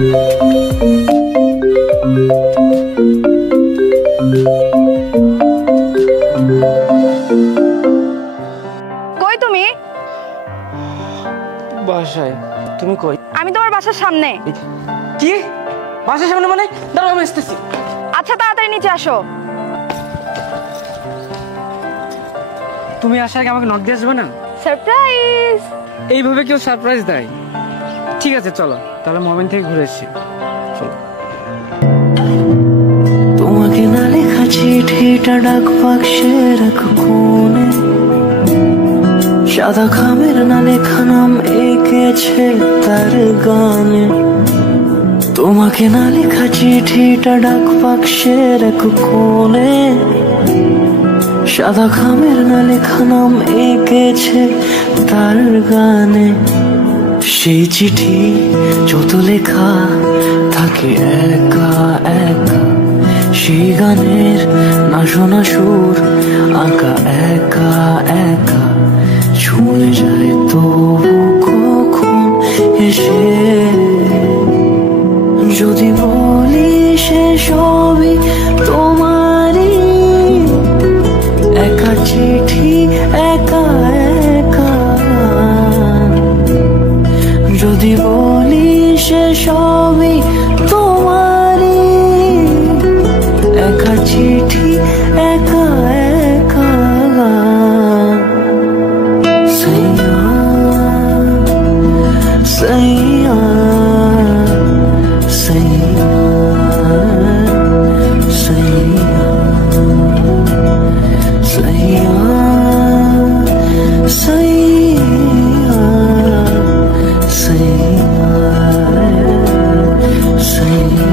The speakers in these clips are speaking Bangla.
কই তুমি? বাসায়। তুমি কই? আমি তোমার বাসার সামনে। কি? বাসার সামনে মানে? দাঁড়াও আমি আসতেছি। আচ্ছা তাড়াতাড়ি নিচে আসো। তুমি আসার আগে আমাকে নক দিয়ে আসবে না? সারপ্রাইজ। এইভাবে কেউ সারপ্রাইজ দেয়? ঠিক আছে চলো তাহলে মোমেন্ট থেকে ঘুরে এসেছি। চলো। তোমাকে না লেখা চিঠিটা ডাক বাক্সের এক কোণে, সাদা খামের না লেখা নাম এঁকেছে তার গানে। তোমাকে না লেখা চিঠিটা ডাক বাক্সের এক কোণে, সাদা খামের না লেখা নাম এঁকেছে তার গানে। সেই চিঠি যত লেখা থাকে একা একা, সেই গানের না শোনা সুর আঁকা একা একা, ছুঁয়ে যায় তবু কখন এসে। যদি বলি সে সবই তোমারই, একা চিঠি একা একা। যদি বলি সে সবই তোমারই, একা চিঠি একা একা। সাইয়া সাইয়া সাইয়া সাইয়া সাইয়া সাইয়া সাইয়া।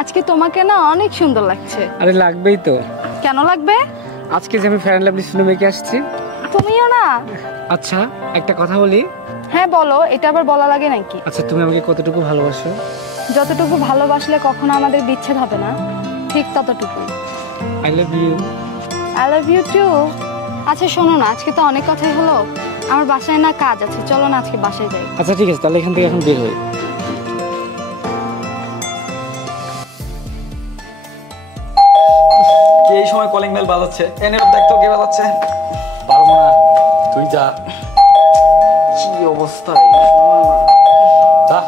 আজকে তোমাকে না অনেক সুন্দর লাগছে। আরে লাগবেই তো। কেন লাগবে? আজকে যে আমি ফেয়ার অ্যান্ড লাভলি সিনেমা মেকে আসছি। তুমিও না? আচ্ছা একটা কথা বলি। হ্যাঁ বলো, এটা আবার বলা লাগে নাকি? আচ্ছা তুমি আমাকে কতটুকু ভালোবাসো? যতটুকু ভালোবাসলে কখনো আমাদের বিচ্ছেদ হবে না, ঠিক ততটুকুই। I love you. I love you too. আচ্ছা শোনো না, আজকে তো অনেক কথাই হলো, আমার বাসায় না কাজ আছে, চলো না আজকে বাসায় যাই। আচ্ছা ঠিক আছে তাহলে এখান থেকে এখন বের হই। কে এই সময় কলিং বেল বাজাচ্ছে? এনে দেখ তো কে বাজাচ্ছে। পারবো না, তুই যা। কি অবস্থা! যা।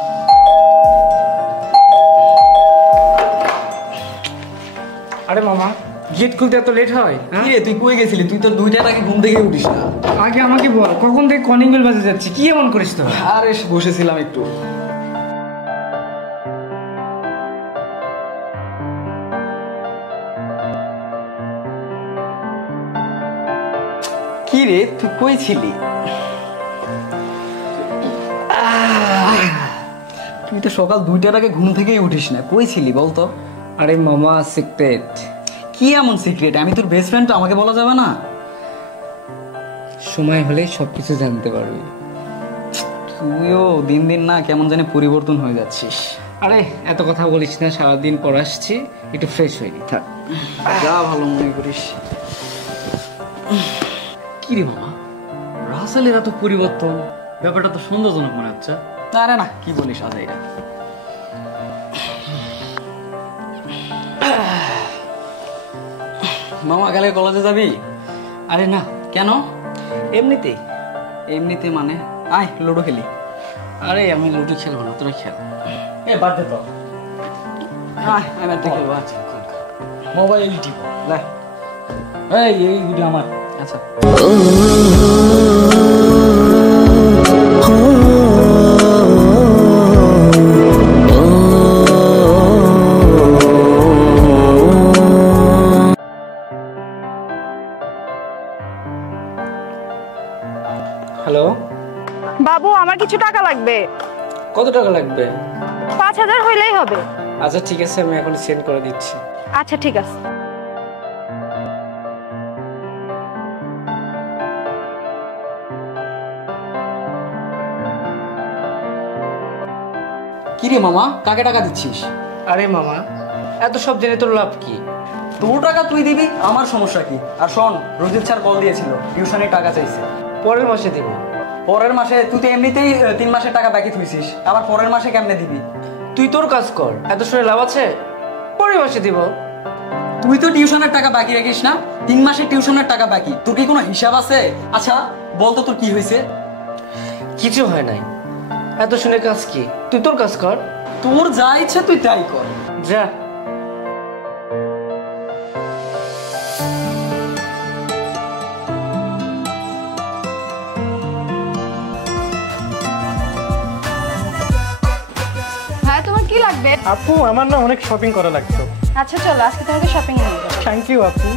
আরে মামা গেট খুলতে এত লেট হয়? কি রে তুই কই গেছিলি? তুই তো 2টার আগে ঘুম থেকে উঠিস না। আগে আমাকে বল কখন থেকে কলিং বেল বাজে যাচ্ছে, কি এমন করিস তো? আরে বসেছিলাম একটু। কি রে তুই কই ছিলি? তুই তো সকাল 2টার আগে ঘুম থেকেই উঠিস না, কই ছিলি বলতো? আরে মামা সিক্রেট। কি এমন সিক্রেট? আমি তোর বেস্ট ফ্রেন্ড, তো আমাকে বলা যাবে না? সময় হলে সবকিছু জানতে পারবি। তুইও দিন দিন না কেমন জানি পরিবর্তন হয়ে যাচ্ছিস। আরে এত কথা বলিস না, সারাদিন পর আসছি, একটু ফ্রেশ হয়নি, থাক। যা ভালো মনে করিস। কি রে মামা, রাসেলের এত পরিবর্তন, ব্যাপারটা তো সন্দেহজনক মনে হচ্ছে। আরে না, কি বলিস আজাইরা। মামা কালকে কলেজে যাবি? আরে না। কেন? এমনিতেই। এমনিতে মানে? আয় লুডো খেলি। আরে আমি লুডো খেলবো না, তোরা খেল। এ বাদ দে তো। আয় আমি একটা খেলবো। আচ্ছা মোবাইল টিপ লে। এই গুলো আমার। আচ্ছা হ্যালো বাবু, আমার কিছু টাকা লাগবে। কত টাকা লাগবে? 5000 হইলেই হবে। আচ্ছা ঠিক আছে, আমি এখন সেন্ড করে দিচ্ছি। আচ্ছা ঠিক আছে। কি রে মামা, কাকে টাকা দিচ্ছিস? আরে মামা এত সব জেনে তোর লাভ কি? তোর টাকা তুই দিবি, আমার সমস্যা কি? আর শোন, রঞ্জিত স্যার কল দিয়েছিল, টিউশনের টাকা চাইছে। পরের মাসে দিব। পরের মাসে তুই তো এমনিতেই 3 মাসের টাকা বাকি থইছিস, আবার পরের মাসে কেমনে দিবি? তুই তোর কাজ কর, এত শুনে লাভ আছে? পরের মাসে দিব। তুই তো টিউশনের টাকা বাকি রাখিস না? 3 মাসের টিউশনের টাকা বাকি, তোর কি কোনো হিসাব আছে? আচ্ছা বলতো তোর কি হয়েছে? কিছু হয় নাই, এত শুনে কাজ কি? তুই তোর কাজ কর। তোর যা ইচ্ছে তুই তাই কর। যা। ভাই তোমার কি লাগবে? আপু আমার না অনেক শপিং করা লাগতো। আচ্ছা চলো আজকে তোমাকে শপিং এ নিয়ে যাবো। থ্যাংক ইউ আপু।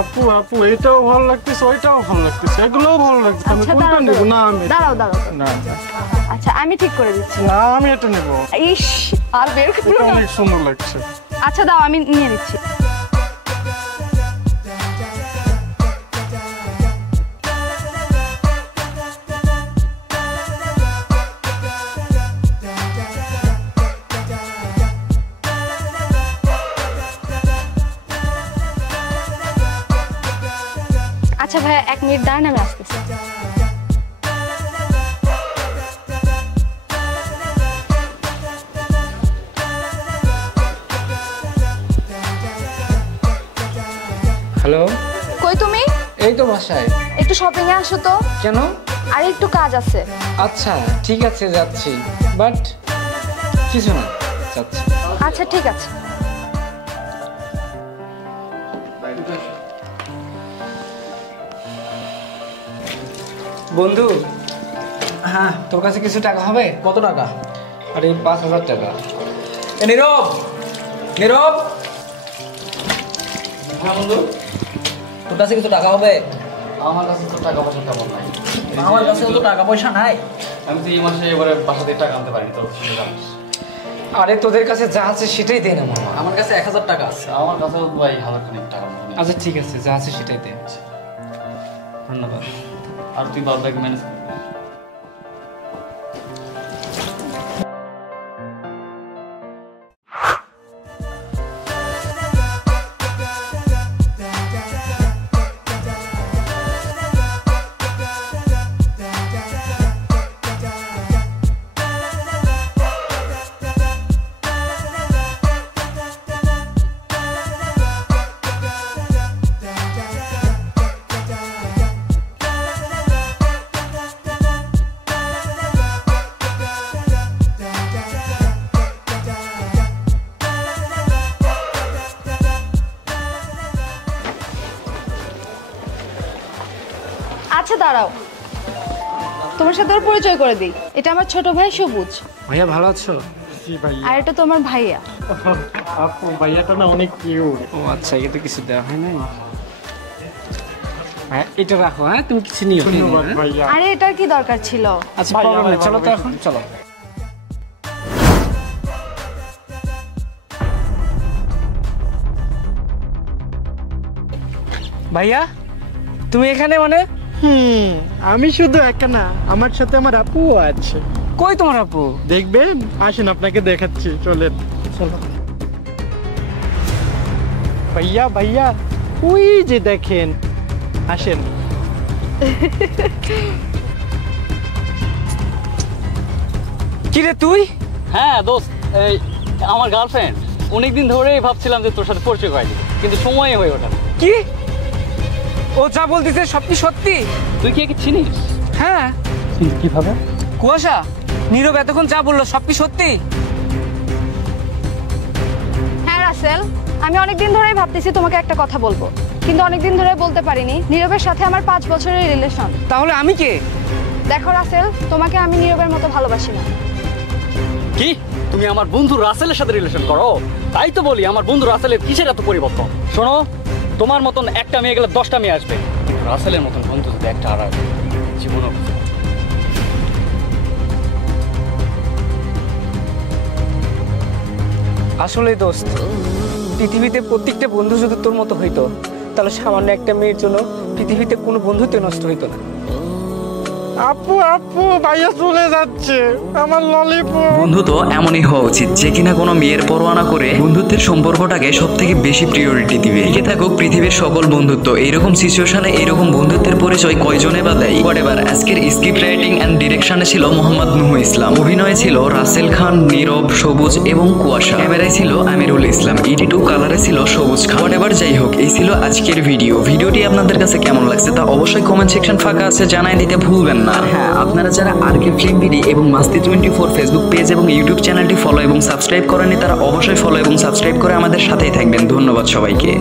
আপু আপু এটাও ভালো লাগতেছে, ওইটাও ভালো লাগতেছে, এগুলোও ভালো লাগতেছে, আমি আচ্ছা, কোনটা দাঁড়াও, নেবো? না আমি দাঁড়াও দাঁড়াও। না আচ্ছা আমি ঠিক করে দিচ্ছি। না আমি এটা নেবো, ইস আর বের করো এটা না। অনেক সুন্দর লাগছে। আচ্ছা দাও আমি নিয়ে দিচ্ছি। আচ্ছা ভাইয়া 1 মিনিট দাঁড়ান, আমি আসতেছি। হ্যালো, কই তুমি? এই তো বাসায়। একটু শপিং এ আসো তো। কেন? আর একটু কাজ আছে। আচ্ছা ঠিক আছে যাচ্ছি, বাট কিছু না, যাচ্ছি। আচ্ছা ঠিক আছে। বন্ধু, হ্যাঁ, তোর কাছে কিছু টাকা হবে? কত টাকা? আরে 5,000 টাকা। এ নীরব, নীরব। হ্যাঁ বন্ধু, তোর কাছে কিছু টাকা হবে? আমার কাছে তো টাকা পয়সা তেমন নাই। আমার কাছে তো টাকা পয়সা নাই। আমি তো এই মাসে এবারে বাসা থেকে টাকা আনতে পারিনি, তো শুনে জানিস। আরে তোদের কাছে যা আছে সেটাই দে না মামা। আমার কাছে 1000 টাকা আছে। আমার কাছেও ভাই 1000 টাকা মতো নেই। আচ্ছা ঠিক আছে, যা আছে সেটাই দে। ধন্যবাদ। আর তুই বাদ বাকি ম্যানেজ কর। আচ্ছা দাঁড়াও, তোমার সাথে ওর পরিচয় করে দিই। এটা আমার ছোট ভাই সবুজ, ভাইয়া ভালো আছো? জি ভাইয়া। আর এটা তোমার ভাইয়া। আপু ভাইয়াটা না অনেক কিউট। ও আচ্ছা, এটা কিছু দেওয়া হয় নাই। হ্যাঁ এটা রাখো, হ্যাঁ তুমি কিছু নিও। ধন্যবাদ ভাইয়া। আরে এটার কি দরকার ছিল? আচ্ছা ভাইয়া, প্রবলেম নেই, ভাইয়া, চলো তো ভাইয়া। এখন চলো। ভাইয়া তুমি এখানে মানে? আমি শুধু একা না, আমার সাথে আমার আপুও আছে। কই তোমার আপু? দেখবেন, আসেন আপনাকে দেখাচ্ছি, চলেন। চলো। ভাইয়া ভাইয়া ওই যে দেখেন, আসেন। কি রে তুই? হ্যাঁ দোস্ত, এই আমার গার্লফ্রেন্ড। অনেকদিন ধরেই ভাবছিলাম যে তোর সাথে পরিচয় করাই দিব, কিন্তু সময় হয়ে ওঠে না। কি ও যা বলতেছে সব কি সত্যি? তুই কি একে চিনিস? হ্যাঁ। কিভাবে? কুয়াশা, নীরব এতক্ষণ যা বললো সব কি সত্যি? হ্যাঁ রাসেল, আমি অনেকদিন ধরেই ভাবতেছি তোমাকে একটা কথা বলবো, কিন্তু অনেকদিন ধরে বলতে পারিনি। নীরবের সাথে আমার 5 বছরের রিলেশন। তাহলে আমি কে? দেখো রাসেল, তোমাকে আমি নীরবের মতো ভালোবাসি না। কি তুমি আমার বন্ধু রাসেলের সাথে রিলেশন করো? তাই তো বলি আমার বন্ধু রাসেলের কিসের এত পরিবর্তন। শোনো, তোমার মতন একটা মেয়ে গেলে 10টা মেয়ে আসবে, কিন্তু রাসেলের মতন বন্ধু যদি একটা আর আসবে, জীবনও খুঁজে পাবে না। আসলে দোস্ত, পৃথিবীতে প্রত্যেকটা বন্ধু যদি তোর মতো হইতো তাহলে সামান্য একটা মেয়ের জন্য পৃথিবীতে কোনো বন্ধুত্ব নষ্ট হইতো না। আপু আপু ভাইয়া চলে যাচ্ছে, আমার ললিপপ। বন্ধু তো এমনই হওয়া উচিত যে কিনা কোনো মেয়ের পরোয়া না করে বন্ধুত্বের সম্পর্কটাকে সব থেকে বেশি প্রিয়োরিটি দিবে। টিকে থাকুক পৃথিবীর সকল বন্ধুত্ব। এইরকম সিচুয়েশনে এইরকম বন্ধুত্বের পরিচয় কয়জনে বা দেয়। হোয়াটএভার, আজকের স্ক্রিপ্ট রাইটিং অ্যান্ড ডিরেকশনে ছিল মোহাম্মদ নুহু ইসলাম, অভিনয়ে ছিল রাসেল খান, নীরব, সবুজ এবং কুয়াশা, ক্যামেরায় ছিল আমিরুল ইসলাম, এডিটু কালারে ছিল সবুজ খান। হোয়াটএভার, যাই হোক, এই ছিল আজকের ভিডিওটি আপনাদের কাছে কেমন লাগছে তা অবশ্যই কমেন্ট সেকশন ফাঁকা আছে, জানাই দিতে ভুলবেন না। আর হ্যাঁ, আপনারা যারা আরকে ফিল্ম ভিডি এবং মাস্তি 24 ফেসবুক পেজ এবং ইউটিউব চ্যানেলটি ফলো এবং সাবস্ক্রাইব করেনি তারা অবশ্যই ফলো এবং সাবস্ক্রাইব করে আমাদের সাথেই থাকবেন। ধন্যবাদ সবাইকে।